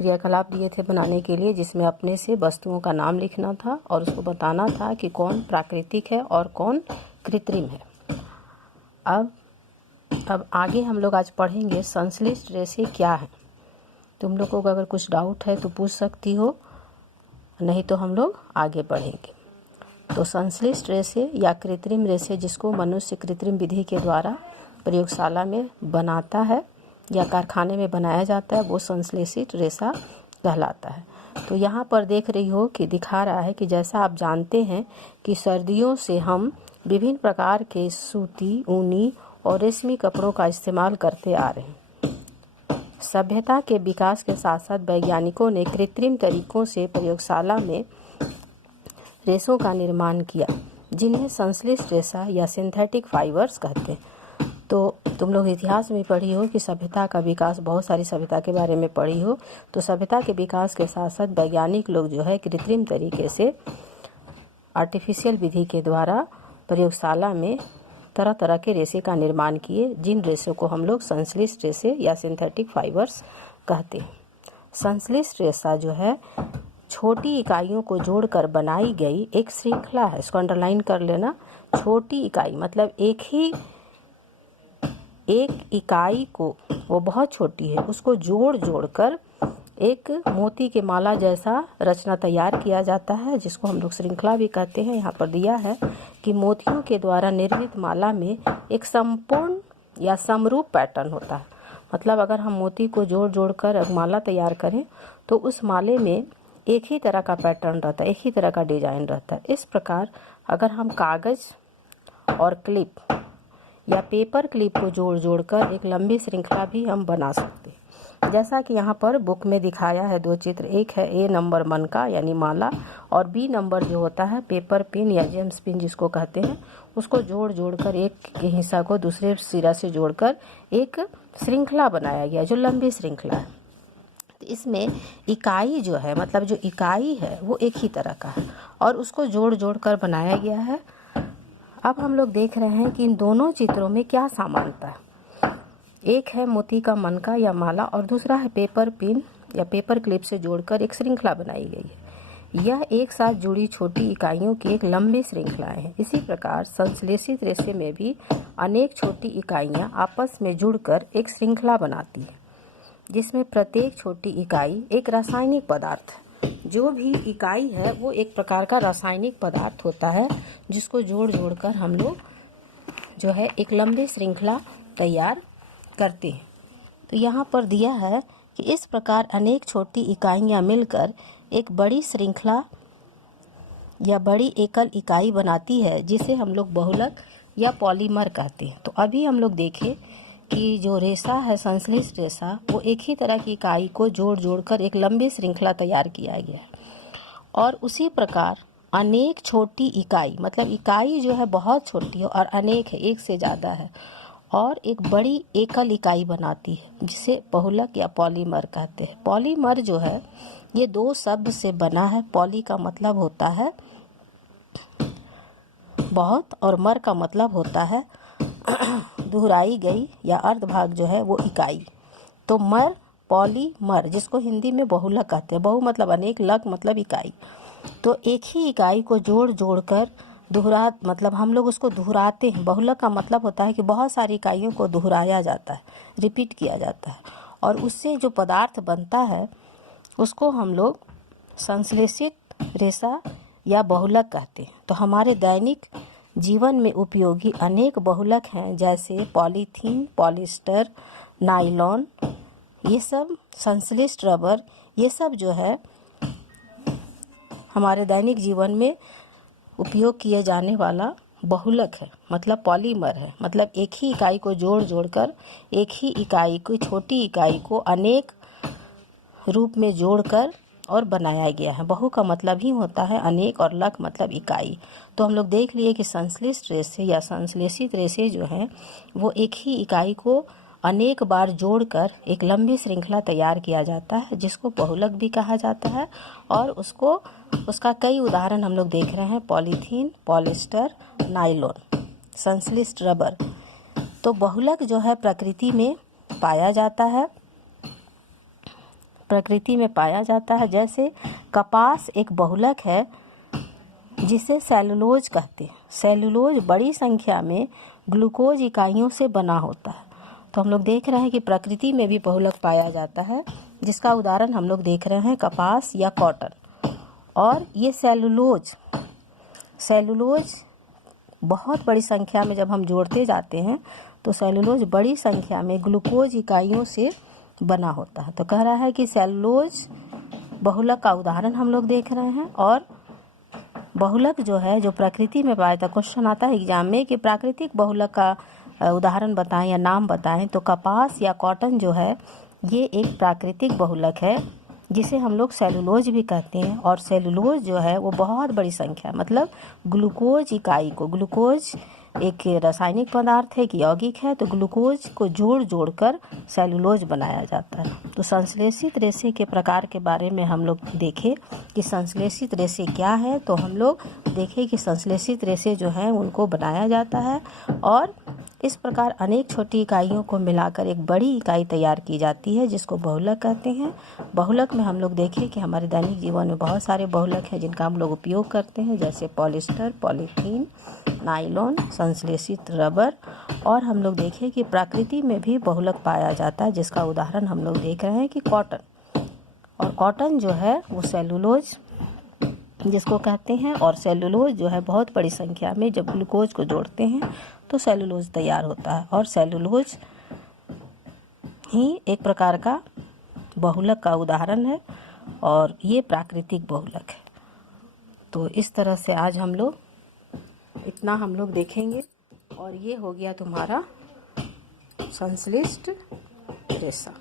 क्रियाकलाप दिए थे बनाने के लिए, जिसमें अपने से वस्तुओं का नाम लिखना था और उसको बताना था कि कौन प्राकृतिक है और कौन कृत्रिम है। अब आगे हम लोग आज पढ़ेंगे संश्लिष्ट रेशे क्या है। तुम लोग को अगर कुछ डाउट है तो पूछ सकती हो, नहीं तो हम लोग आगे बढ़ेंगे। तो संश्लिष्ट रेशे या कृत्रिम रेशे, जिसको मनुष्य कृत्रिम विधि के द्वारा प्रयोगशाला में बनाता है या कारखाने में बनाया जाता है, वो संश्लेषित रेशा कहलाता है। तो यहाँ पर देख रही हो कि दिखा रहा है कि जैसा आप जानते हैं कि सर्दियों से हम विभिन्न प्रकार के सूती, ऊनी और रेशमी कपड़ों का इस्तेमाल करते आ रहे हैं। सभ्यता के विकास के साथ साथ वैज्ञानिकों ने कृत्रिम तरीकों से प्रयोगशाला में रेशों का निर्माण किया, जिन्हें संश्लिष्ट रेशा या सिंथेटिक फाइबर्स कहते हैं। तो तुम लोग इतिहास में पढ़ी हो कि सभ्यता का विकास, बहुत सारी सभ्यता के बारे में पढ़ी हो। तो सभ्यता के विकास के साथ साथ वैज्ञानिक लोग जो है कृत्रिम तरीके से आर्टिफिशियल विधि के द्वारा प्रयोगशाला में तरह तरह के रेशे का निर्माण किए, जिन रेशों को हम लोग संश्लिष्ट रेशे या सिंथेटिक फाइबर्स कहते हैं। संश्लिष्ट रेशा जो है छोटी इकाइयों को जोड़कर बनाई गई एक श्रृंखला है। इसको अंडरलाइन कर लेना। छोटी इकाई मतलब एक इकाई को, वो बहुत छोटी है, उसको जोड़ कर एक मोती के माला जैसा रचना तैयार किया जाता है, जिसको हम लोग श्रृंखला भी कहते हैं। यहाँ पर दिया है कि मोतियों के द्वारा निर्मित माला में एक संपूर्ण या समरूप पैटर्न होता है। मतलब अगर हम मोती को जोड़ कर एक माला तैयार करें तो उस माले में एक ही तरह का पैटर्न रहता है, एक ही तरह का डिजाइन रहता है। इस प्रकार अगर हम कागज और क्लिप या पेपर क्लिप को जोड़ कर एक लंबी श्रृंखला भी हम बना सकते हैं। जैसा कि यहाँ पर बुक में दिखाया है दो चित्र, एक है ए नंबर मन का यानी माला, और बी नंबर जो होता है पेपर पिन या जेम्स पिन जिसको कहते हैं, उसको जोड़ कर एक हिस्सा को दूसरे सिरा से जोड़कर एक श्रृंखला बनाया गया, जो लंबी श्रृंखला है। तो इसमें इकाई जो है, मतलब जो इकाई है वो एक ही तरह का है और उसको जोड़ कर बनाया गया है। अब हम लोग देख रहे हैं कि इन दोनों चित्रों में क्या समानता है। एक है मोती का मनका या माला और दूसरा है पेपर पिन या पेपर क्लिप से जोड़कर एक श्रृंखला बनाई गई है। यह एक साथ जुड़ी छोटी इकाइयों की एक लंबी श्रृंखलाएं हैं। इसी प्रकार संश्लेषित रेशे में भी अनेक छोटी इकाइयां आपस में जुड़कर एक श्रृंखला बनाती है, जिसमें प्रत्येक छोटी इकाई एक रासायनिक पदार्थ है। जो भी इकाई है वो एक प्रकार का रासायनिक पदार्थ होता है, जिसको जोड़ कर हम लोग जो है एक लंबी श्रृंखला तैयार करते हैं। तो यहाँ पर दिया है कि इस प्रकार अनेक छोटी इकाइयाँ मिलकर एक बड़ी श्रृंखला या बड़ी एकल इकाई बनाती है, जिसे हम लोग बहुलक या पॉलीमर कहते हैं। तो अभी हम लोग देखें कि जो रेशा है संश्लिष्ट रेशा, वो एक ही तरह की इकाई को जोड़ कर एक लंबी श्रृंखला तैयार किया गया है। और उसी प्रकार अनेक छोटी इकाई, मतलब इकाई जो है बहुत छोटी है और अनेक है, एक से ज़्यादा है, और एक बड़ी एकल इकाई बनाती है, जिसे बहुलक या पॉलीमर कहते हैं। पॉलीमर जो है ये दो शब्द से बना है। पॉली का मतलब होता है बहुत और मर का मतलब होता है दोहराई गई या अर्धभाग जो है वो इकाई। तो मर, पॉलीमर, जिसको हिंदी में बहुलक कहते हैं। बहु मतलब अनेक, लक मतलब इकाई। तो एक ही इकाई को जोड़ कर मतलब हम लोग उसको दोहराते हैं। बहुलक का मतलब होता है कि बहुत सारी इकाइयों को दोहराया जाता है, रिपीट किया जाता है, और उससे जो पदार्थ बनता है उसको हम लोग संश्लेषित रेशा या बहुलक कहते हैं। तो हमारे दैनिक जीवन में उपयोगी अनेक बहुलक हैं, जैसे पॉलीथीन, पॉलिस्टर, नायलॉन, ये सब, संश्लिष्ट रबर, ये सब जो है हमारे दैनिक जीवन में उपयोग किए जाने वाला बहुलक है, मतलब पॉलीमर है। मतलब एक ही इकाई को जोड़ कर एक ही इकाई को, छोटी इकाई को अनेक रूप में जोड़कर और बनाया गया है। बहु का मतलब ही होता है अनेक और लक मतलब इकाई। तो हम लोग देख लिए कि संश्लिष्ट रेशे या संश्लेषित रेशे जो हैं वो एक ही इकाई को अनेक बार जोड़कर एक लंबी श्रृंखला तैयार किया जाता है, जिसको बहुलक भी कहा जाता है। और उसका कई उदाहरण हम लोग देख रहे हैं, पॉलीथीन, पॉलिस्टर, नायलॉन, संश्लिष्ट रबर। तो बहुलक जो है प्रकृति में पाया जाता है। प्रकृति में पाया जाता है। जैसे कपास एक बहुलक है जिसे सेलुलोज कहते हैं। सेलुलोज बड़ी संख्या में ग्लूकोज इकाइयों से बना होता है। तो हम लोग देख रहे हैं कि प्रकृति में भी बहुलक पाया जाता है, जिसका उदाहरण हम लोग देख रहे हैं कपास या कॉटन। और ये सेलुलोज बहुत बड़ी संख्या में जब हम जोड़ते जाते हैं तो सेलुलोज बड़ी संख्या में ग्लूकोज इकाइयों से बना होता है। तो कह रहा है कि सेलुलोज बहुलक का उदाहरण हम लोग देख रहे हैं। और बहुलक जो है जो प्रकृति में पाया जाता है, क्वेश्चन आता है एग्जाम में कि प्राकृतिक बहुलक का उदाहरण बताएं या नाम बताएं, तो कपास या कॉटन जो है ये एक प्राकृतिक बहुलक है जिसे हम लोग सेलुलोज भी कहते हैं। और सेलुलोज जो है वो बहुत बड़ी संख्या, मतलब ग्लूकोज इकाई को, ग्लूकोज एक रासायनिक पदार्थ है कि यौगिक है, तो ग्लूकोज को जोड़ कर सेलुलोज बनाया जाता है। तो संश्लेषित रेशे के प्रकार के बारे में हम लोग देखें कि संश्लेषित रेशे क्या है। तो हम लोग देखें कि संश्लेषित रेशे जो हैं उनको बनाया जाता है और इस प्रकार अनेक छोटी इकाइयों को मिलाकर एक बड़ी इकाई तैयार की जाती है जिसको बहुलक कहते हैं। बहुलक में हम लोग देखें कि हमारे दैनिक जीवन में बहुत सारे बहुलक हैं जिनका हम लोग उपयोग करते हैं, जैसे पॉलिस्टर, पॉलीथीन, नायलॉन, संश्लेषित रबर। और हम लोग देखें कि प्रकृति में भी बहुलक पाया जाता है, जिसका उदाहरण हम लोग देख रहे हैं कि कॉटन। और कॉटन जो है वो सेलुलोज जिसको कहते हैं, और सेलुलोज जो है बहुत बड़ी संख्या में जब ग्लूकोज को जोड़ते हैं तो सेलुलोज तैयार होता है। और सेलुलोज ही एक प्रकार का बहुलक का उदाहरण है और ये प्राकृतिक बहुलक है। तो इस तरह से आज हम लोग इतना हम लोग देखेंगे और ये हो गया तुम्हारा संश्लिष्ट रेशा।